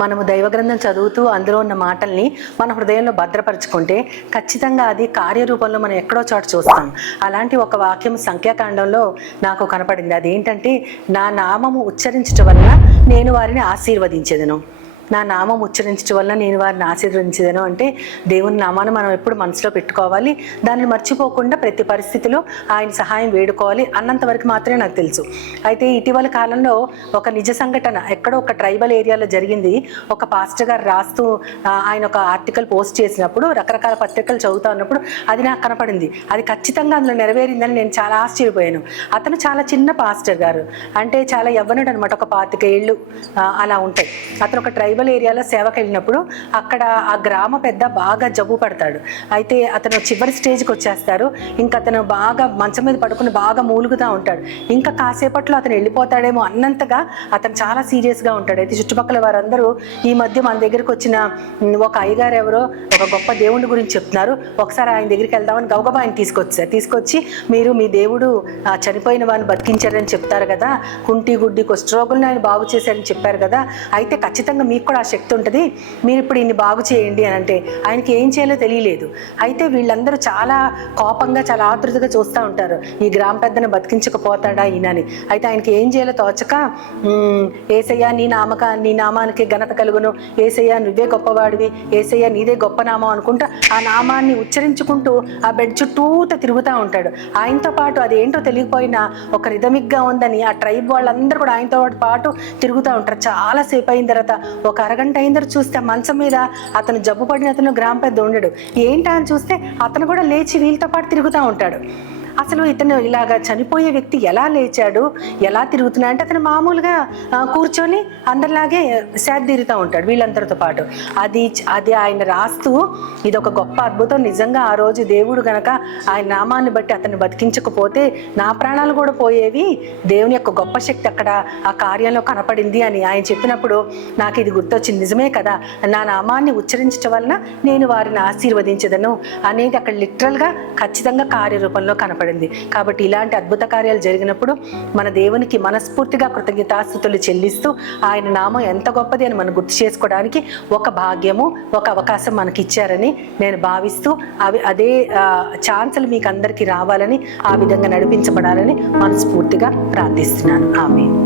మనము దైవగ్రంథం చదువుతూ అందులో ఉన్న మాటల్ని మన హృదయంలో భద్రపరుచుకుంటే ఖచ్చితంగా అది కార్యరూపంలో మనం ఎక్కడో చోట చూస్తాం. అలాంటి ఒక వాక్యం సంఖ్యాకాండంలో నాకు కనపడింది. అదేంటంటే, నా నామము ఉచ్చరించటం వలన నేను వారిని ఆశీర్వదించేదను. నా నామం ఉచ్చరించడం వల్ల నేను వారిని ఆశీర్వదించేదను అంటే, దేవుని నామాన్ని మనం ఎప్పుడు మనసులో పెట్టుకోవాలి, దాన్ని మర్చిపోకుండా ప్రతి పరిస్థితిలో ఆయన సహాయం వేడుకోవాలి అన్నంత వరకు మాత్రమే నాకు తెలుసు. అయితే ఇటీవల కాలంలో ఒక నిజ సంఘటన ఎక్కడో ఒక ట్రైబల్ ఏరియాలో జరిగింది. ఒక పాస్టర్ గారు రాస్తూ ఆయన ఒక ఆర్టికల్ పోస్ట్ చేసినప్పుడు, రకరకాల పత్రికలు చదువుతా ఉన్నప్పుడు అది నాకు కనపడింది. అది ఖచ్చితంగా అందులో నెరవేరిందని నేను చాలా ఆశ్చర్యపోయాను. అతను చాలా చిన్న పాస్టర్ గారు, అంటే చాలా యవ్వనుడు అనమాట, ఒక 25 ఏళ్ళు అలా ఉంటాయి. అతను ఒక ట్రైబల్ ఏరియాలో సేవకి వెళ్ళినప్పుడు అక్కడ ఆ గ్రామ పెద్ద బాగా జబ్బు పడతాడు. అయితే అతను చివరి స్టేజ్కి వచ్చేస్తారు. ఇంకా అతను బాగా మంచం మీద పడుకుని బాగా మూలుగుతూ ఉంటాడు. ఇంకా కాసేపట్లో అతను వెళ్ళిపోతాడేమో అన్నంతగా అతను చాలా సీరియస్గా ఉంటాడు. అయితే చుట్టుపక్కల వారందరూ ఈ మధ్య మన దగ్గరికి వచ్చిన ఒక అయ్యగారు ఎవరో ఒక గొప్ప దేవుడి గురించి చెప్తున్నారు, ఒకసారి ఆయన దగ్గరికి వెళ్దామని గౌగబా ఆయన తీసుకొచ్చి, మీరు మీ దేవుడు చనిపోయిన వారిని బతికించారని చెప్తారు కదా, కుంటి గుడ్డి కుష్ఠరోగులను ఆయన బాగు చేశారని చెప్పారు కదా, అయితే ఖచ్చితంగా మీకు కూడా ఆ శక్తి ఉంటుంది, మీరు ఇప్పుడు ఇన్ని బాగు చేయండి అని అంటే ఆయనకి ఏం చేయాలో తెలియలేదు. అయితే వీళ్ళందరూ చాలా కోపంగా చాలా ఆతృతగా చూస్తూ ఉంటారు, ఈ గ్రామ పెద్దను బతికించకపోతాడా ఈయనని. అయితే ఆయనకి ఏం చేయాలో తోచక, ఏసయ్యా నీ నామానికి ఘనత కలుగును, ఏసయ్యా నువ్వే గొప్పవాడివి, ఏసయ్యా నీదే గొప్ప నామం అనుకుంటా ఆ నామాన్ని ఉచ్చరించుకుంటూ ఆ బెడ్ చుట్టూత తిరుగుతూ ఉంటాడు. ఆయనతో పాటు అదేంటో తెలియకపోయినా ఒక రిథమిక్గా ఉందని ఆ ట్రైబ్ వాళ్ళందరూ కూడా ఆయనతో పాటు తిరుగుతూ ఉంటారు. చాలాసేపు అయిన తర్వాత ఒక అరగంట అయిన తర్వాత చూస్తే మంచం మీద అతను జబ్బు పడిన అతను గ్రామ పెద్ద ఉండడు. ఏంటా అని చూస్తే అతను కూడా లేచి వీళ్ళతో పాటు తిరుగుతూ ఉంటాడు. అసలు ఇతను ఇలాగా చనిపోయే వ్యక్తి ఎలా లేచాడు, ఎలా తిరుగుతున్నాడు అంటే, అతను మామూలుగా కూర్చొని అందరిలాగే సేద తీరుతూ ఉంటాడు వీళ్ళందరితో పాటు. అది ఆయన రాస్తూ, ఇది ఒక గొప్ప అద్భుతం, నిజంగా ఆ రోజు దేవుడు గనక ఆయన నామాన్ని బట్టి అతన్ని బతికించకపోతే నా ప్రాణాలు కూడా పోయేవి, దేవుని యొక్క గొప్ప శక్తి అక్కడ ఆ కార్యంలో కనపడింది అని ఆయన చెప్పినప్పుడు నాకు ఇది గుర్తొచ్చింది. నిజమే కదా, నా నామాన్ని ఉచ్చరించడం వలన నేను వారిని ఆశీర్వదించదను అనేది అక్కడ లిటరల్గా ఖచ్చితంగా కార్యరూపంలో కనపడింది. కాబట్టి ఇలాంటి అద్భుత కార్యాలు జరిగినప్పుడు మన దేవునికి మనస్ఫూర్తిగా కృతజ్ఞతాస్తుతులు చెల్లిస్తూ ఆయన నామం ఎంత గొప్పది అని మనం గుర్తు చేసుకోవడానికి ఒక భాగ్యము, ఒక అవకాశం మనకి ఇచ్చారని నేను భావిస్తూ, అదే ఛాన్సులు మీకు అందరికీ రావాలని, ఆ విధంగా నడిపించబడాలని మనస్ఫూర్తిగా ప్రార్థిస్తున్నాను. ఆమేన్.